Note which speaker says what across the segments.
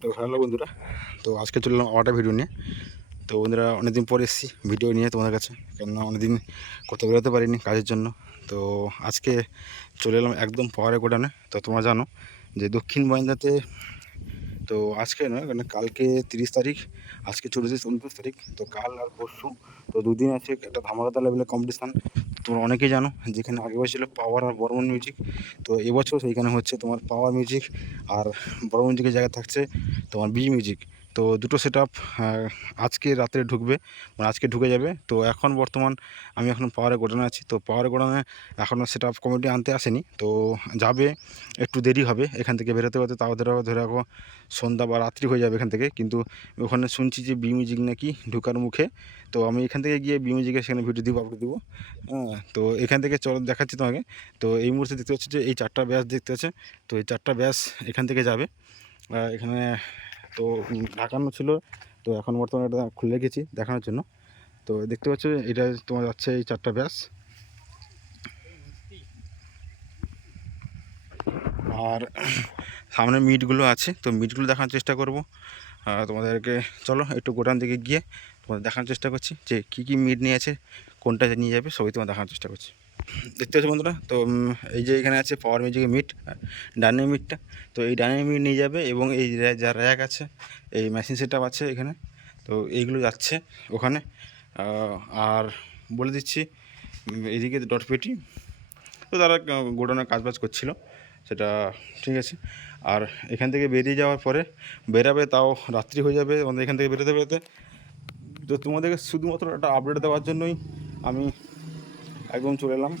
Speaker 1: তো লাগল বন্ধুরা, তো আজকে চললাম আবারটা ভিডিও নিয়ে। তো বন্ধুরা, অনেকদিন পরে এসেছি ভিডিও নিয়ে তোমাদের কাছে, কেননা অনেকদিন কোথাও বেরোতে পারিনি কাজের জন্য। তো আজকে চলে এলাম একদম পাওয়ারে গোডানে তো তোমরা জানো যে দক্ষিণ বাইন্দাতে তো আজকে নয় মানে কালকে তিরিশ তারিখ, আজকে চল্লিশ, উনত্রিশ তারিখ, তো কাল আর পরশু, তো দুদিন আছে একটা ধামাকাতা লেভেলের কম্পিটিশান তোমরা অনেকেই জানো, যেখানে আগে ছিল পাওয়ার আর বর্মন মিউজিক তো এবছর সেইখানে হচ্ছে তোমার পাওয়ার মিউজিক আর বর্মন মিউজিকের জায়গায় থাকছে তোমার বি মিউজিক তো দুটো সেট আজকে রাত্রে ঢুকবে মানে আজকে ঢুকে যাবে। তো এখন বর্তমান আমি এখন পাওয়ারে গোডানে আছি। তো পাওয়ারে গোডানে এখনও সেট আপ কমিটি আনতে আসেনি। তো যাবে, একটু দেরি হবে এখান থেকে বেরোতে বেরোতে। তাও ধরো ধরে রাখো, সন্ধ্যা বা রাত্রি হয়ে যাবে এখান থেকে। কিন্তু ওখানে শুনছি যে বি মিউজিক নাকি ঢুকার মুখে। তো আমি এখান থেকে গিয়ে বি মিউজিকের সেখানে ভিডিও দিব আপলোড দিব। হ্যাঁ তো এখান থেকে চল, দেখাচ্ছি তোমাকে। তো এই মুহূর্তে দেখতে পাচ্ছি যে এই চারটা ব্যাস দেখতে পাচ্ছে। তো এই চারটা ব্যাস এখান থেকে যাবে। এখানে তো ঢাকানো ছিল। তো এখন বর্তমানে এটা খুলে রেখেছি দেখানোর জন্য। তো দেখতে পাচ্ছ, এটা তোমার যাচ্ছে এই চারটা ব্যাস। আর সামনে মিটগুলো আছে, তো মিটগুলো দেখানোর চেষ্টা করব। তোমাদেরকে, চলো একটু গোডাউন দিকে গিয়ে তোমাদের দেখানোর চেষ্টা করছি যে কী কী মিট নিয়ে আছে, কোনটা নিয়ে যাবে, সবই তোমার দেখানোর চেষ্টা করছি। দেখতে পাচ্ছ বন্ধুরা? তো এই যে এখানে আছে পাওয়ার মিউজিকের মিট ডানের মিটটা তো এই ডানের মিট নিয়ে যাবে এবং এই যা র্যাক আছে এই মেশিন সেট আছে এখানে। তো এইগুলো যাচ্ছে ওখানে। আর বলে দিচ্ছি উম, এইদিকে ডট পেটি তো তারা গোডাউনে কাজবাজ করছিল সেটা ঠিক আছে। আর এখান থেকে বেরিয়ে যাওয়ার পরে বেরাবে তাও রাত্রি হয়ে যাবে আমাদের এখান থেকে বেরোতে বেরোতে। তো তোমাদেরকে শুধুমাত্র একটা আপডেট দেওয়ার জন্যই আমি একদম চলে এলাম।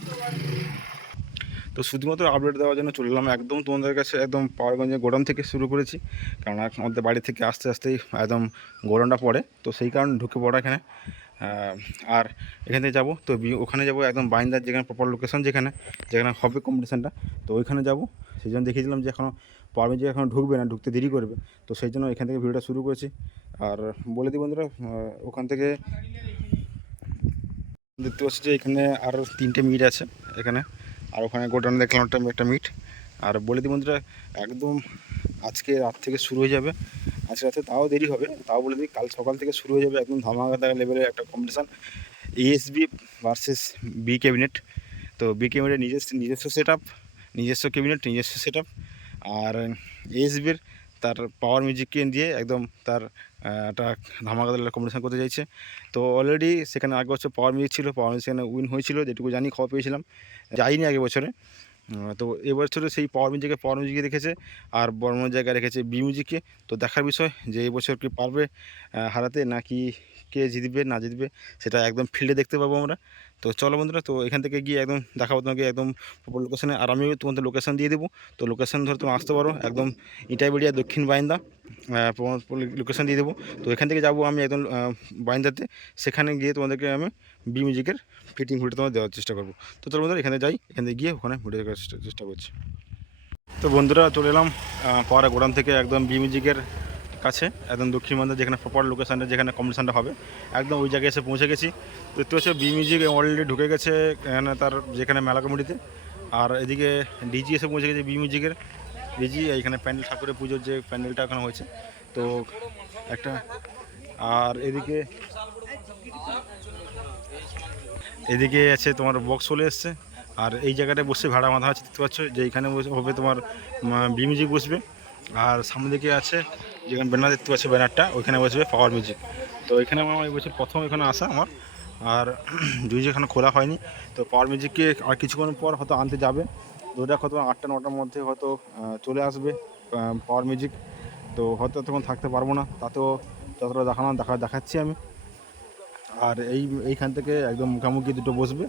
Speaker 1: তো শুধুমাত্র আপডেট দেওয়ার জন্য চলে এলাম। একদম তোমাদের কাছে একদম পাওয়ারগঞ্জে গোডাউন থেকে শুরু করেছি। কারণ আমাদের বাড়ি থেকে আস্তে আস্তেই একদম গোডাউনটা পড়ে। তো সেই কারণে ঢুকে পড়া এখানে। আর এখান থেকে যাব। তো ওখানে যাব একদম বাইন্দার যেখানে প্রপার লোকেশন যেখানে যেখানে হবে কম্পিটিশানটা তো ওইখানে যাব। সেই জন্য দেখিয়েছিলাম যে এখনও যে এখন ঢুকবে না, ঢুকতে দেরি করবে। তো সেই জন্য এখান থেকে ভিডিওটা শুরু করেছি। আর বলে দিই বন্ধুরা ওখান থেকে দেখতে পাচ্ছি যে এখানে আরও তিনটে মিট আছে এখানে। আর ওখানে গোডাউনে দেখলাম একটা একটা মিট। আর বলে দিই বন্ধুরা, একদম আজকে রাত থেকে শুরু হয়ে যাবে। আজকে রাতে তাও দেরি হবে, তাও বলে দিই, কাল সকাল থেকে শুরু হয়ে যাবে একদম ধামাকাদা লেভেলের একটা competition ASB versus B cabinet তো বি ক্যাবিনেটের নিজস্ব নিজস্ব সেট নিজস্ব ক্যাবিনেট নিজস্ব সেট আর এএসবির তার পাওয়ার মিউজিককে দিয়ে একদম তার একটা ধামাকাদার কম্পিটিশান করতে চাইছে। তো অলরেডি সেখানে আগে বছর পাওয়ার মিউজিক ছিল পাওয়ার মিউজিক সেখানে উইন হয়েছিল, যেটুকু জানি খবর পেয়েছিলাম। যাইনি আগে বছরে। তো এবছরে সেই পাওয়ার মিউজিকে পাওয়ার মিউজিকে রেখেছে আর বর্মন জায়গায় রেখেছে বি মিউজিককে তো দেখার বিষয় যে এই বছর কি পারবে হারাতে, নাকি কে জিতবে, না জিতবে, সেটা একদম ফিল্ডে দেখতে পাবো আমরা। তো চলো বন্ধুরা, তো এখান থেকে গিয়ে একদম দেখাবো তোমাকে একদম প্রপার লোকেশনে আর আমিও তোমাদের লোকেশান দিয়ে দেবো। তো লোকেশান ধরে তুমি আসতে পারো একদম ইটাইবেড়িয়া দক্ষিণ বাইন্দা লোকেশন দিয়ে দেবো। তো এখান থেকে যাব আমি একদম বাইন্দাতে সেখানে গিয়ে তোমাদেরকে আমি বি মিউজিকের ফিটিং ভিডিও তোমাদের দেওয়ার চেষ্টা করব। তো চলো বন্ধুরা, এখানে যাই, এখান থেকে গিয়ে ওখানে ভিডিও দেখার চেষ্টা- করছি। তো বন্ধুরা, চলে এলাম পাওয়ারা গোডাম থেকে একদম বি মিউজিকের কাছে, একদম দক্ষিণ বান্ধব যেখানে প্রপার লোকেশানটা যেখানে কম্পিটিশানটা হবে। একদম ওই জায়গায় এসে পৌঁছে গেছি। দেখতে হচ্ছে বি মিউজিক অলরেডি ঢুকে গেছে, এখানে তার, যেখানে মেলা কমিটিতে। আর এদিকে ডিজি এসে পৌঁছে গেছে বি মিউজিকের ডিজি এইখানে প্যান্ডেল, ঠাকুরের পুজোর যে প্যান্ডেলটা এখানে হয়েছে। তো একটা, আর এদিকে এদিকে আছে তোমার বক্স চলে এসছে। আর এই জায়গাটায় বসে ভাড়া বাঁধা আছে দেখতে পাচ্ছ, যে এইখানে হবে তোমার বি মিউজিক বসবে। আর সামনে দিকে আছে যেখানে ব্যানার দেখতে পাচ্ছি ব্যানারটা, ওইখানে বসবে পাওয়ার মিউজিক তো এখানে আমার এই বছর প্রথম এখানে আসা আমার। আর যদি এখানে খোলা হয়নি, তো পাওয়ার মিউজিককে আর কিছুক্ষণ পর হয়তো আনতে যাবে। ওটা হয়তো আটটা, নটার মধ্যে হয়তো চলে আসবে পাওয়ার মিউজিক তো হয়তো তখন থাকতে পারব না, তাতেও যতটা দেখানো দেখা, দেখাচ্ছি আমি। আর এই, এইখান থেকে একদম মুখামুখি দুটো বসবে।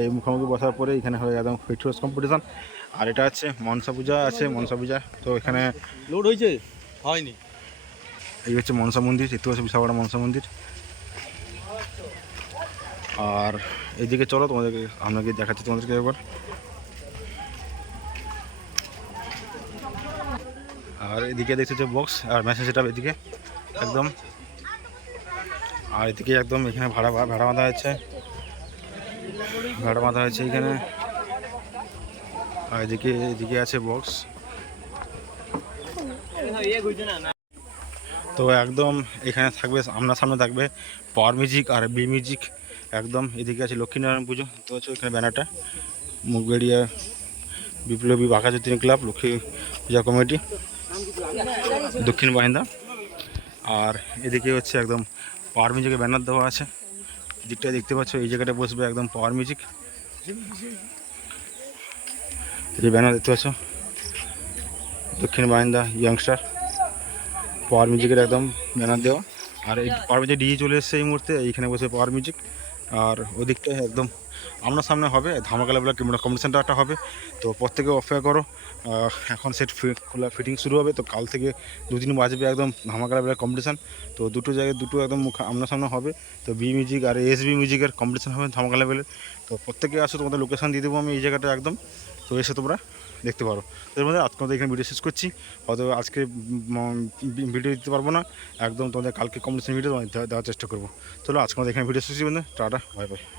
Speaker 1: এই মুখামুখি বসার পরে এখানে হবে একদম ফিটরস কম্পিটিশান আর এটা আছে মনসা পূজা আছে, মনসা পূজা। তো এখানে
Speaker 2: লোড হয়েছে? হয়নি।
Speaker 1: এই হচ্ছে মনসা মন্দির, দেখতে পাচ্ছি বিশাল বড় মনসা মন্দির। আর এইদিকে চলো, তোমাদেরকে, আপনাকে দেখাচ্ছি তোমাদেরকে একবার। আর এদিকে দেখতে হচ্ছে বক্স আর মেসেজ সেটা এদিকে, একদম। আর এদিকে একদম এখানে ভাড়া ভাড়া বাঁধা হয়েছে। ভাড়া বাঁধা হয়েছে এখানে। আর এদিকে এদিকে আছে বক্স তো একদম এখানে থাকবে, সামনে থাকবে পাওয়ার মিউজিক আর বি মিউজিক একদম এদিকে আছে লক্ষ্মীনারায়ণ পুজো, তো হচ্ছে এখানে ব্যানারটা। মুগবেড়িয়া বিপ্লবী বাঁকাযতীন ক্লাব, লক্ষ্মী পূজা কমিটি, দক্ষিণ বাহিন্দা আর এদিকে হচ্ছে একদম পাওয়ার মিউজিকের ব্যানার দেওয়া আছে। দিকটা দেখতে পাচ্ছ, এই জায়গাটা বসবে একদম পাওয়ার মিউজিক এই ব্যানার দেখতে পাচ্ছ, দক্ষিণ বাহিন্দা ইয়াংস্টার পাওয়ার মিউজিকের একদম ব্যানার দেওয়া। আর এই পাওয়ার মিউজিক ডিজি চলে এসছে এই মুহূর্তে এইখানে বসে পাওয়ার মিউজিক আর ওদিকটায় একদম আপনার সামনে হবে ধামাকা লেভেলের কিংবা কম্পিটিশনটা একটা হবে। তো প্রত্যেকে অপেক্ষা করো। এখন সেট খোলা ফিটিং শুরু হবে। তো কাল থেকে দুদিন বাজবে একদম ধামাকা লেভেলের কম্পিটিশান তো দুটো জায়গায় দুটো একদম আপনার সামনে হবে। তো বি মিউজিক আর এস বি মিউজিকের কম্পিটিশান হবে ধামাকা লেভেলের তো প্রত্যেকে আসো তোমাদের লোকেশান দিয়ে দেবো আমি এই জায়গাটা একদম। তো এসে তোমরা। দেখতে পারো। এর মধ্যে আজকে এখানে ভিডিও শেষ করছি। হয়তো আজকে ভিডিও দিতে পারব না। একদম তোমাদের কালকে কম্পিটিশন ভিডিও দেওয়ার চেষ্টা করব। চলো আজকে এখানে ভিডিও শেষ করছি টাটা বাই বাই